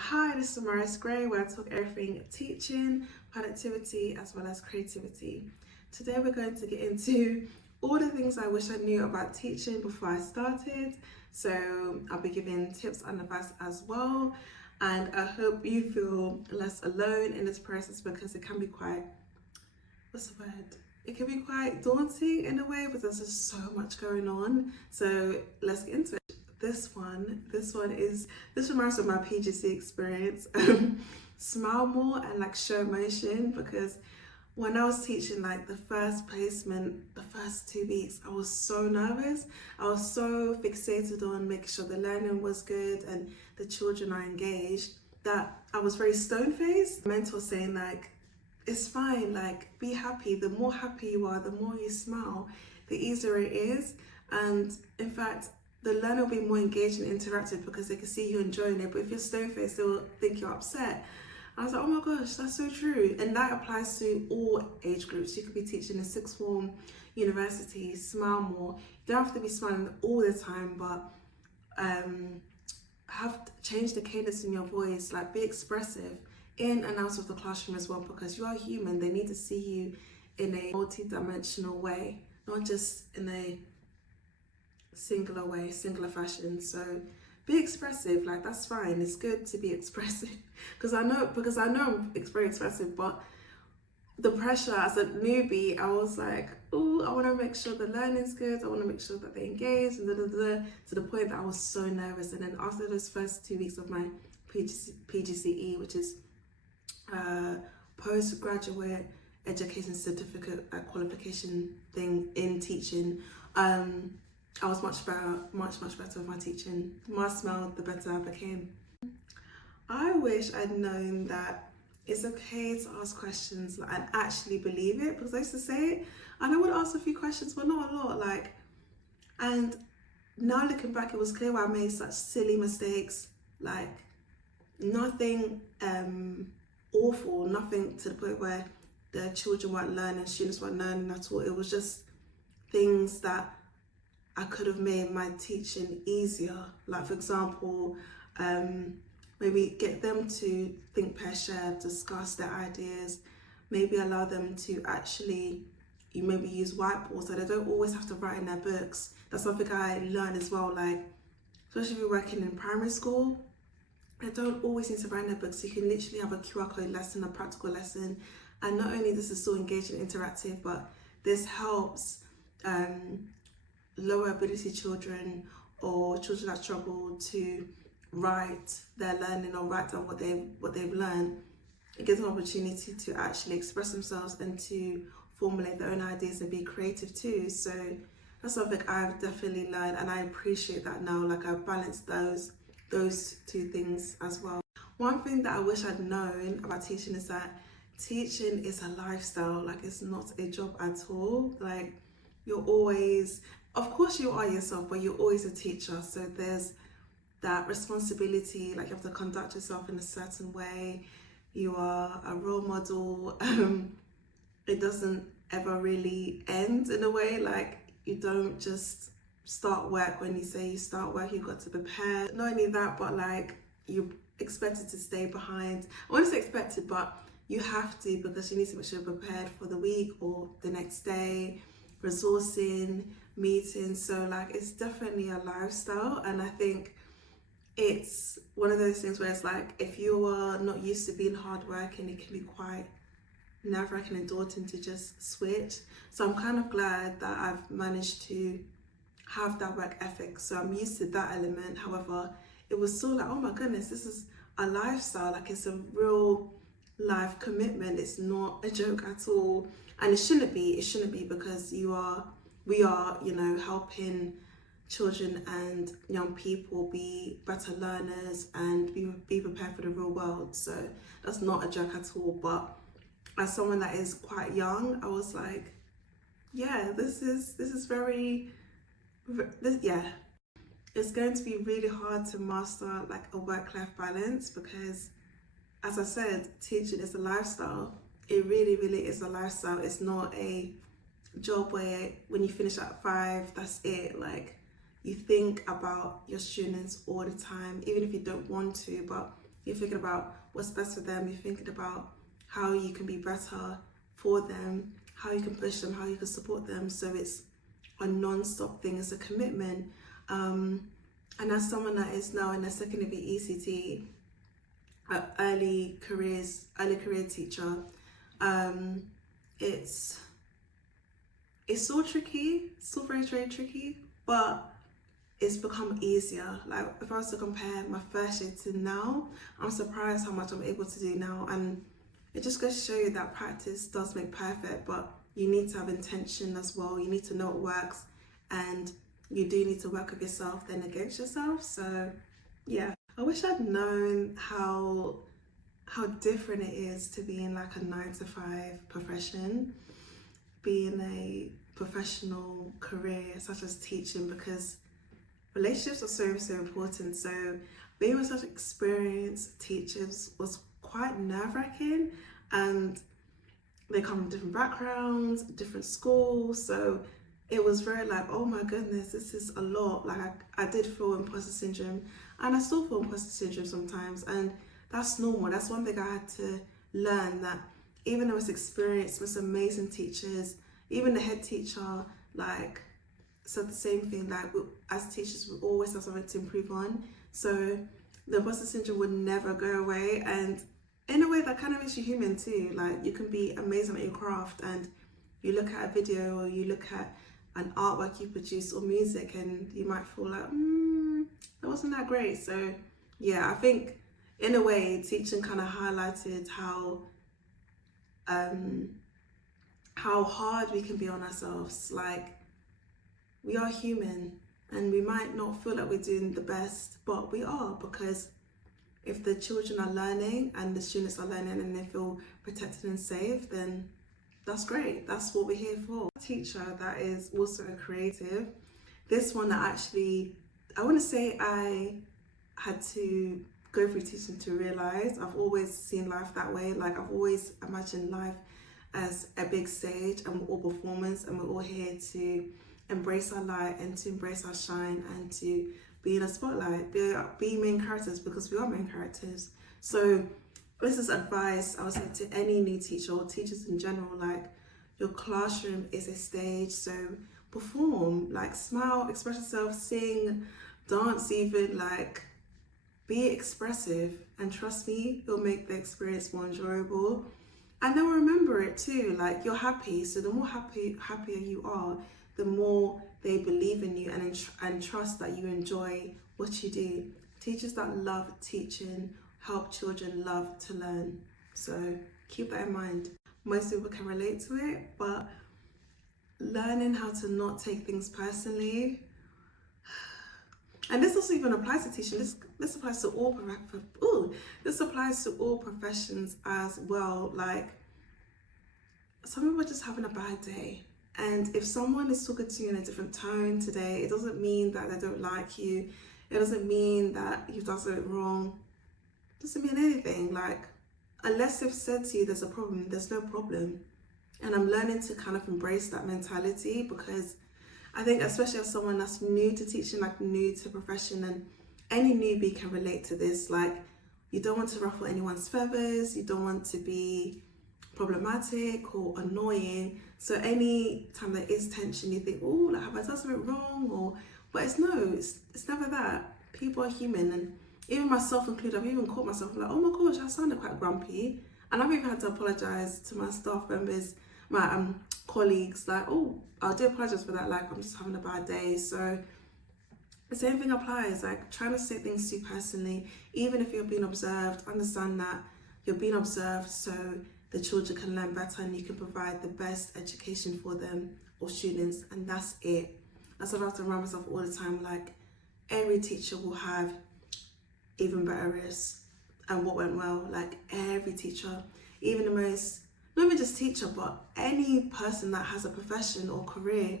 Hi, this is Maris Gray, where I talk everything teaching, productivity, as well as creativity. Today we're going to get into all the things I wish I knew about teaching before I started. So I'll be giving tips and advice as well. And I hope you feel less alone in this process because it can be quite, what's the word? It can be quite daunting in a way because there's just so much going on. So let's get into it. This reminds me of my PGC experience. Smile more and like show emotion, because when I was teaching like the first placement, the first 2 weeks, I was so nervous. I was so fixated on making sure the learning was good and the children are engaged that I was very stone-faced. My mentor saying like, it's fine, like be happy. The more happy you are, the more you smile, the easier it is. And in fact, the learner will be more engaged and interactive because they can see you enjoying it. But if you're stone-faced, they'll think you're upset. I was like, oh my gosh, that's so true. And that applies to all age groups. You could be teaching in sixth form, university, smile more. You don't have to be smiling all the time, but have to change the cadence in your voice, like be expressive in and out of the classroom as well, because you are human. They need to see you in a multi-dimensional way, not just in a singular way, singular fashion. So be expressive, like that's fine. It's good to be expressive because I know I'm very expressive, but the pressure as a newbie, I was like, oh, I want to make sure the learning's good. I want to make sure that they engage, and to the point that I was so nervous. And then after those first 2 weeks of my PGCE, which is postgraduate education certificate qualification thing in teaching, I was much better with my teaching. The more I smiled, the better I became. I wish I'd known that it's okay to ask questions and actually believe it, because I used to say it and I would ask a few questions, but not a lot. And now looking back, it was clear why I made such silly mistakes. Like nothing awful, nothing to the point where the children weren't learning, students weren't learning at all. It was just things that I could have made my teaching easier. Like for example, maybe get them to think pair share, discuss their ideas, maybe allow them to actually, you maybe use whiteboards so they don't always have to write in their books. That's something I learned as well, like especially if you're working in primary school, they don't always need to write in their books. You can literally have a QR code lesson, a practical lesson, and not only this is still engaged and interactive, but this helps lower ability children or children that struggle to write their learning or write down what they've learned. It gives them an opportunity to actually express themselves and to formulate their own ideas and be creative too. So that's something I've definitely learned, and I appreciate that now. Like I've balanced those two things as well. One thing that I wish I'd known about teaching is that teaching is a lifestyle. Like it's not a job at all. Like you're always, of course you are yourself, but you're always a teacher. So there's that responsibility, like you have to conduct yourself in a certain way. You are a role model. It doesn't ever really end in a way. Like you don't just start work when you say you start work, you've got to prepare. Not only that, but like you're expected to stay behind. I won't say expected, but you have to, because you need to make sure you're prepared for the week or the next day, resourcing, meetings. So like it's definitely a lifestyle, and I think it's one of those things where it's like if you are not used to being hardworking, it can be quite nerve-wracking and daunting to just switch. So I'm kind of glad that I've managed to have that work ethic, so I'm used to that element. However, it was still like, oh my goodness, this is a lifestyle. Like it's a real life commitment. It's not a joke at all, and it shouldn't be because we are, you know, helping children and young people be better learners and be prepared for the real world. So that's not a joke at all. But as someone that is quite young, I was like, yeah, this is it's going to be really hard to master like a work-life balance, because as I said, teaching is a lifestyle. It really is a lifestyle. It's not a job where when you finish at 5, that's it. Like you think about your students all the time, even if you don't want to, but You're thinking about what's best for them. You're thinking about how you can be better for them, how you can push them, how you can support them. So it's a non-stop thing. It's a commitment. And as someone that is now in a second year ECT, early career teacher, it's still tricky, still very, very tricky, but it's become easier. Like if I was to compare my first year to now, I'm surprised how much I'm able to do now. And it just goes to show you that practice does make perfect, but you need to have intention as well. You need to know what works, and you do need to work with yourself then against yourself. So yeah, I wish I'd known how different it is to be in like a 9-to-5 profession, being a professional career such as teaching, because relationships are so important. So being with such experienced teachers was quite nerve-wracking, and they come from different backgrounds, different schools, so it was very like, oh my goodness, this is a lot. Like I did feel imposter syndrome, and I still feel imposter syndrome sometimes, and that's normal. That's one thing I had to learn, that even though it's experienced with amazing teachers, even the head teacher like said the same thing, like as teachers we always have something to improve on. So the imposter syndrome would never go away, and in a way that kind of makes you human too. Like you can be amazing at your craft, and you look at a video or you look at an artwork you produce or music, and you might feel like that wasn't that great. So yeah, I think in a way teaching kind of highlighted how hard we can be on ourselves. Like we are human, and we might not feel like we're doing the best, but we are, because if the children are learning and the students are learning and they feel protected and safe, then that's great. That's what we're here for. A teacher that is also a creative. This one that actually, I want to say I had to go through teaching to realize I've always seen life that way. Like I've always imagined life as a big stage, and we're all performers, and we're all here to embrace our light and to embrace our shine and to be in a spotlight, be main characters, because we are main characters. So this is advice I would say to any new teacher or teachers in general. Like your classroom is a stage, so perform, like smile, express yourself, sing, dance even, like be expressive, and trust me, it'll make the experience more enjoyable. And they'll remember it too, like you're happy, so the more happier you are, the more they believe in you and trust that you enjoy what you do. Teachers that love teaching help children love to learn. So keep that in mind. Most people can relate to it, but learning how to not take things personally. And this also even applies to teaching. This applies to all this applies to all professions as well. Like some people are just having a bad day. And if someone is talking to you in a different tone today, it doesn't mean that they don't like you. It doesn't mean that you've done something wrong. It doesn't mean anything. Like, unless they've said to you there's a problem, there's no problem. And I'm learning to kind of embrace that mentality, because I think especially as someone that's new to teaching, like new to profession, and any newbie can relate to this. Like, you don't want to ruffle anyone's feathers. You don't want to be problematic or annoying. So any time there is tension, you think, oh, like, have I done something wrong? But it's never that. People are human, and even myself included, I've even caught myself like, oh my gosh, I sounded quite grumpy, and I've even had to apologize to my staff members, my colleagues, like, oh, I do apologize for that, like I'm just having a bad day. So the same thing applies, like trying to take things too personally. Even if you're being observed, understand that you're being observed, so the children can learn better and you can provide the best education for them or students, and that's it. That's what I have to remind myself all the time. Like, every teacher will have even better risks and what went well. Like every teacher, even the most, not even just teacher, but any person that has a profession or career,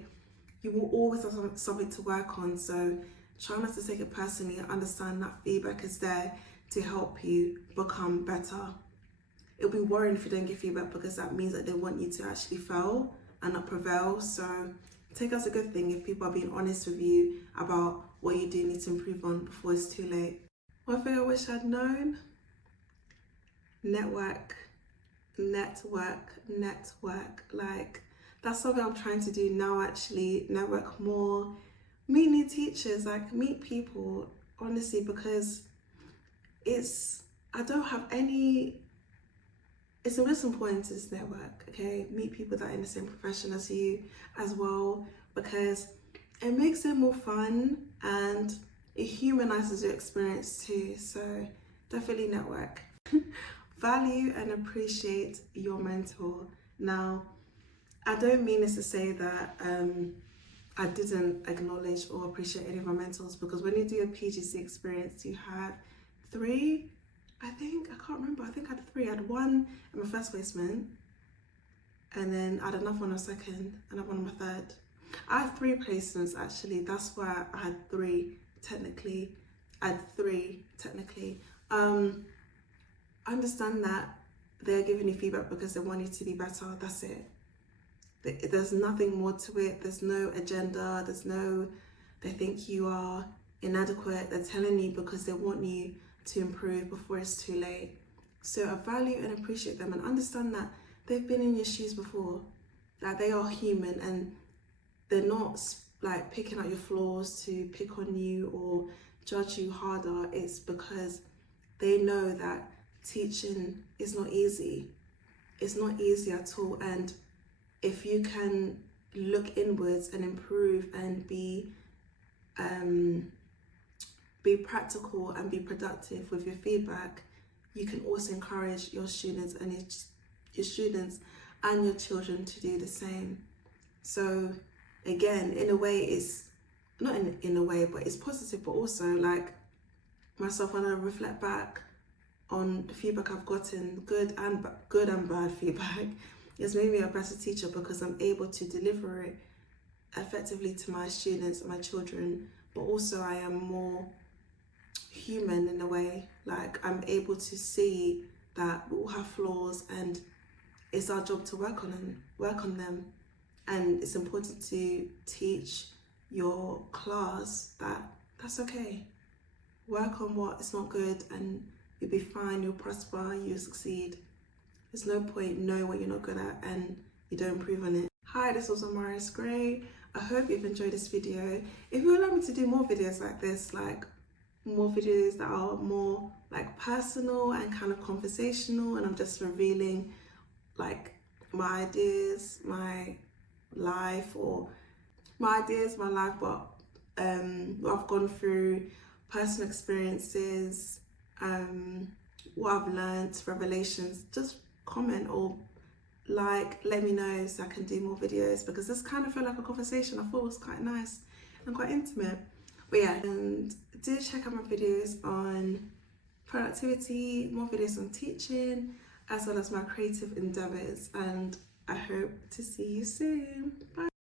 you will always have something to work on. So try not to take it personally and understand that feedback is there to help you become better. It'll be worrying if you don't get feedback, because that means that they want you to actually fail and not prevail. So take it as a good thing if people are being honest with you about what you do need to improve on before it's too late. One thing I wish I'd known, network, like that's something I'm trying to do now, actually. Network more, meet new teachers, like meet people, honestly, because I don't have any, it's the most important to this network, okay? Meet people that are in the same profession as you as well, because it makes it more fun and it humanizes your experience too. So definitely network. Value and appreciate your mentor. Now, I don't mean this to say that I didn't acknowledge or appreciate any of my mentors, because when you do a PGC experience, you have 3, I can't remember, I think I had 3. I had 1 in my first placement, and then I had another one on my second, and I had one on my third. I had 3 placements actually, that's why I had 3 technically. I understand that they're giving you feedback because they want you to be better, that's it. There's nothing more to it, there's no agenda, they think you are inadequate, they're telling you because they want you to improve before it's too late. So I value and appreciate them and understand that they've been in your shoes before, that they are human and they're not like picking out your flaws to pick on you or judge you harder. It's because they know that teaching is not easy. It's not easy at all, and if you can look inwards and improve and be practical and be productive with your feedback, you can also encourage your students and your children to do the same. So again, in a way, it's not in a way, but it's positive, but also like myself, when I reflect back on the feedback I've gotten, good and bad feedback, it's made me a better teacher because I'm able to deliver it effectively to my students and my children, but also I am more human in a way. Like I'm able to see that we all have flaws and it's our job to work on them. And it's important to teach your class that that's okay. Work on what is not good and you'll be fine, you'll prosper, you'll succeed. There's no point knowing what you're not good at and you don't improve on it. Hi, this was Amaris Gray. I hope you've enjoyed this video. If you would like me to do more videos like this, like more videos that are more like personal and kind of conversational, and I'm just revealing like my ideas, my life, but what I've gone through, personal experiences, what I've learned, revelations, just comment or like, let me know so I can do more videos, because this kind of felt like a conversation. I thought it was quite nice and quite intimate. But yeah, and do check out my videos on productivity, more videos on teaching, as well as my creative endeavors, and I hope to see you soon. Bye.